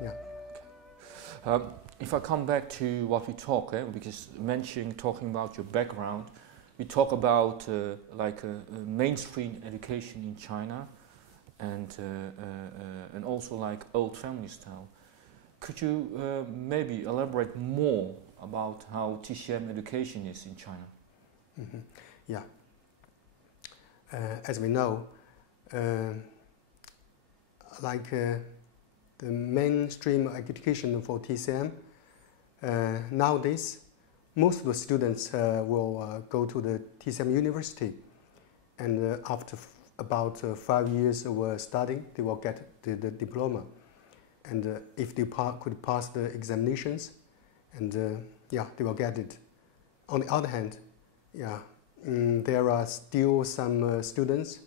Yeah. If I come back to what we talk, because talking about your background, we talk about mainstream education in China, and also like old family style. Could you maybe elaborate more about how TCM education is in China? Mm-hmm. Yeah. As we know, the mainstream education for TCM, nowadays, most of the students will go to the TCM University, and after about 5 years of studying, they will get the diploma. And if they could pass the examinations, and they will get it. On the other hand, there are still some students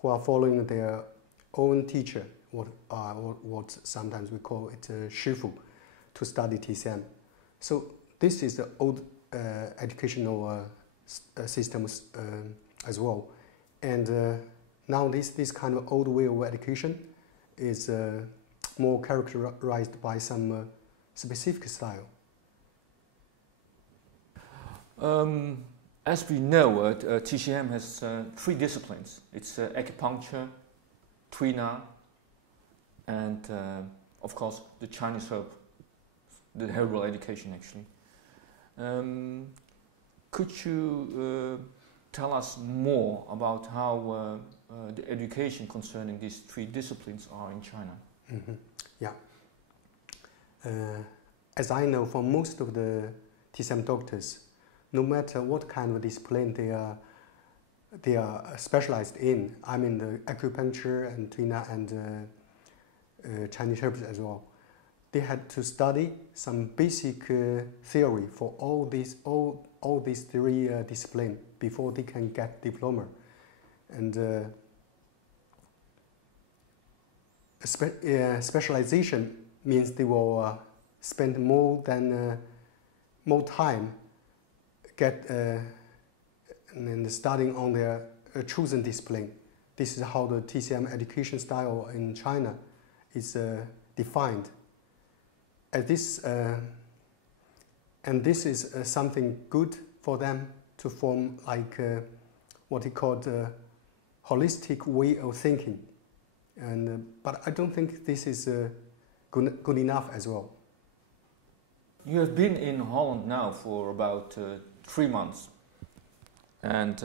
who are following their own teacher, what sometimes we call it shifu, to study TCM. So this is the old educational systems as well. And now this kind of old way of education is more characterized by some specific style. As we know, TCM has 3 disciplines. It's acupuncture, Tuina, and of course the Chinese herb, the herbal education actually. Could you tell us more about how the education concerning these 3 disciplines are in China? Mm-hmm. Yeah. As I know, for most of the TCM doctors, no matter what kind of discipline they are specialized in, I mean the acupuncture and Tuina and Chinese herbs as well, they had to study some basic theory for all these 3 disciplines before they can get diploma. And specialization means they will spend more time and studying on their chosen discipline. This is how the TCM education style in China is defined. And this is something good for them to form what he called a holistic way of thinking. But I don't think this is good enough as well. You have been in Holland now for about 3 months, and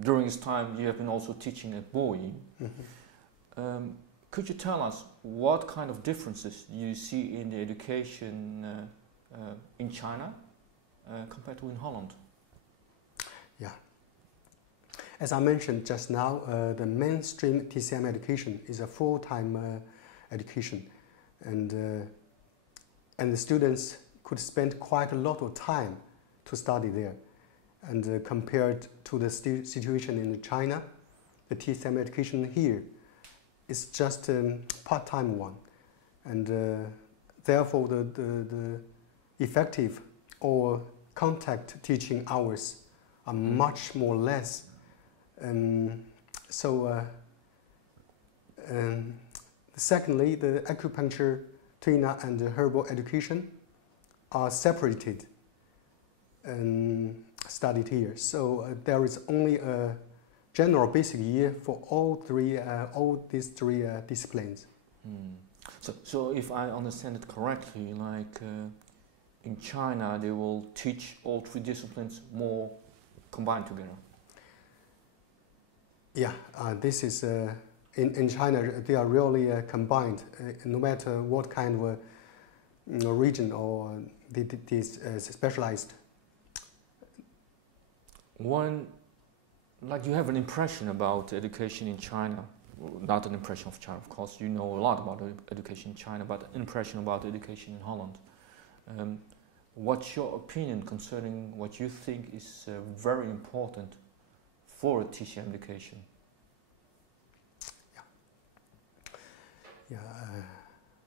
during this time you have been also teaching at Boeing. Mm-hmm. Could you tell us what kind of differences you see in the education in China compared to in Holland? Yeah. As I mentioned just now, the mainstream TCM education is a full-time education, and the students could spend quite a lot of time to study there. And compared to the situation in China, the TCM education here is just a part-time one, and therefore the effective or contact teaching hours are much more less. Secondly, the acupuncture, Tuina, and the herbal education are separated and studied here. So there is only a general basic year for all these three disciplines. So if I understand it correctly, in China they will teach all 3 disciplines more combined together. Yeah, this is in China they are really combined, no matter what kind of region or this specialized. You have an impression about education in China, not an impression of China, of course, you know a lot about education in China, but an impression about education in Holland. What's your opinion concerning what you think is very important for TCM education?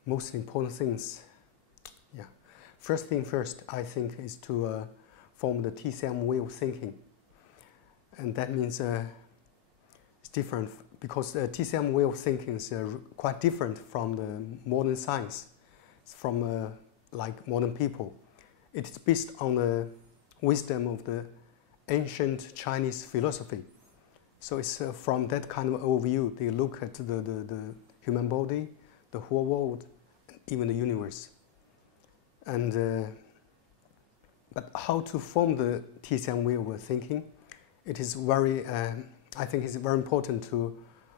Most important things. First thing first, I think, is to form the TCM way of thinking. And that means it's different because the TCM way of thinking is quite different from the modern science. from like modern people. It is based on the wisdom of the ancient Chinese philosophy. So it's from that kind of overview they look at the human body, the whole world, and even the universe. And but how to form the TCM way of thinking? It is very, I think it's very important to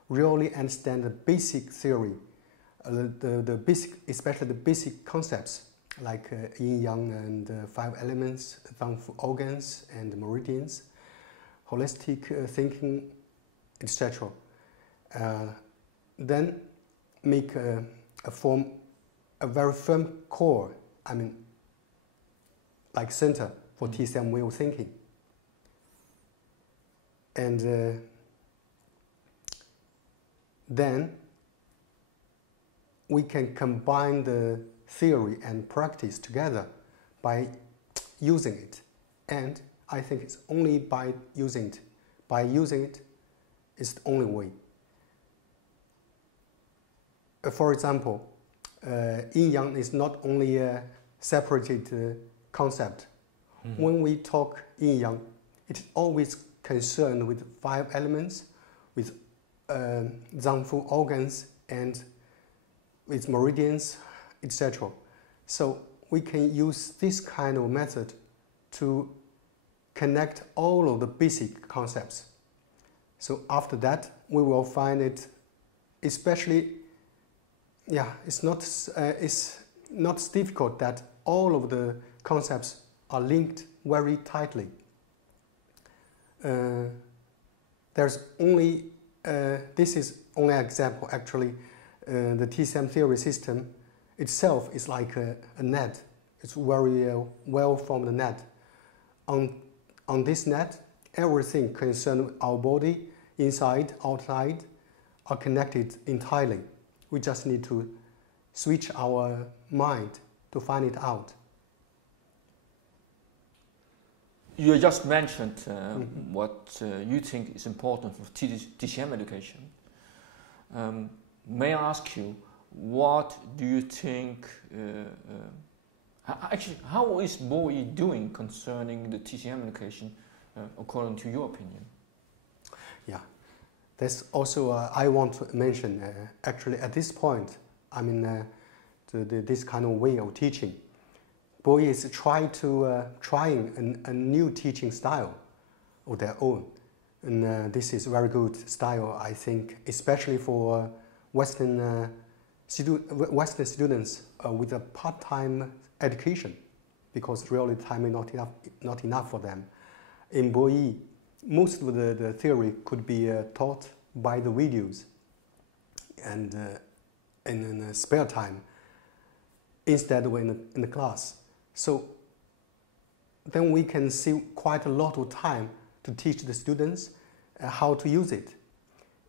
really understand the basic theory, the basic, especially the basic concepts like yin-yang and 5 elements, thankful organs and meridians, holistic thinking, etc. Then make form a very firm core, I mean, like center for TCM way of thinking. And then we can combine the theory and practice together by using it. And I think it's only by using it. By using it is the only way. For example, yin-yang is not only a separated concept. When we talk yin-yang, it is always concerned with 5 elements, with thankful organs and with meridians, etc. So we can use this kind of method to connect all of the basic concepts. So after that, we will find it, especially, it's not difficult that all of the concepts are linked very tightly. There's only, this is only an example actually. The TCM theory system itself is like a net. It's very well-formed net. On this net, everything concerned with our body, inside, outside, are connected entirely. We just need to switch our mind to find it out. You just mentioned what you think is important for TCM education. May I ask you, what do you think, actually, how is Bowie doing concerning the TCM education, according to your opinion? Yeah, that's also, I want to mention, actually at this point, I mean, this kind of way of teaching, Bowie is trying a new teaching style of their own. And this is very good style, I think, especially for Western students with a part-time education, because really time is not enough for them. In Bowie, most of the theory could be taught by the videos and in spare time instead of in the class. So then we can see quite a lot of time to teach the students how to use it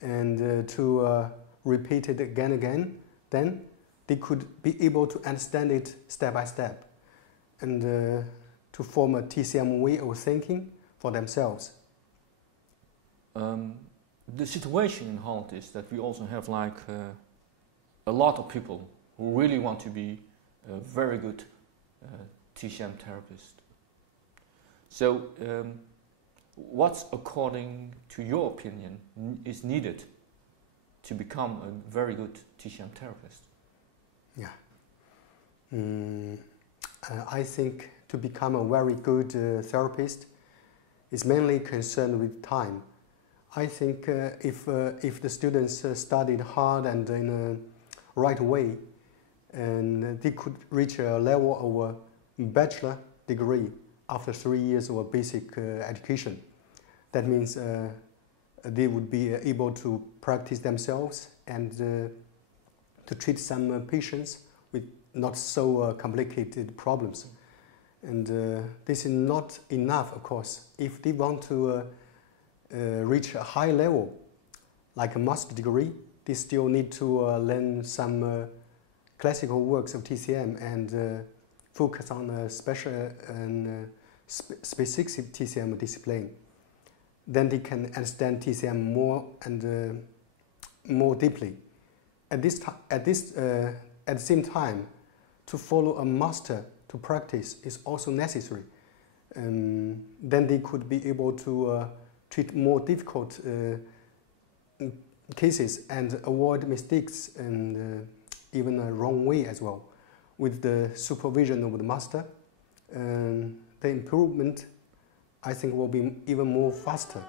and to repeat it again and again. Then they could be able to understand it step by step and to form a TCM way of thinking for themselves. The situation in Holland is that we also have like a lot of people who really want to be a very good TCM therapist. So what's, according to your opinion, is needed to become a very good TCM therapist? Yeah. I think to become a very good therapist is mainly concerned with time. I think if the students studied hard and in a right way, and they could reach a level of a bachelor degree after 3 years of a basic education. That means they would be able to practice themselves and to treat some patients with not so complicated problems. And this is not enough, of course. If they want to reach a high level, like a master degree, they still need to learn some classical works of TCM and focus on a special and specific TCM discipline. Then they can understand TCM more and more deeply. At the same time, to follow a master to practice is also necessary. Then they could be able to treat more difficult cases and avoid mistakes and even a wrong way as well. With the supervision of the master, the improvement, I think, will be even more faster.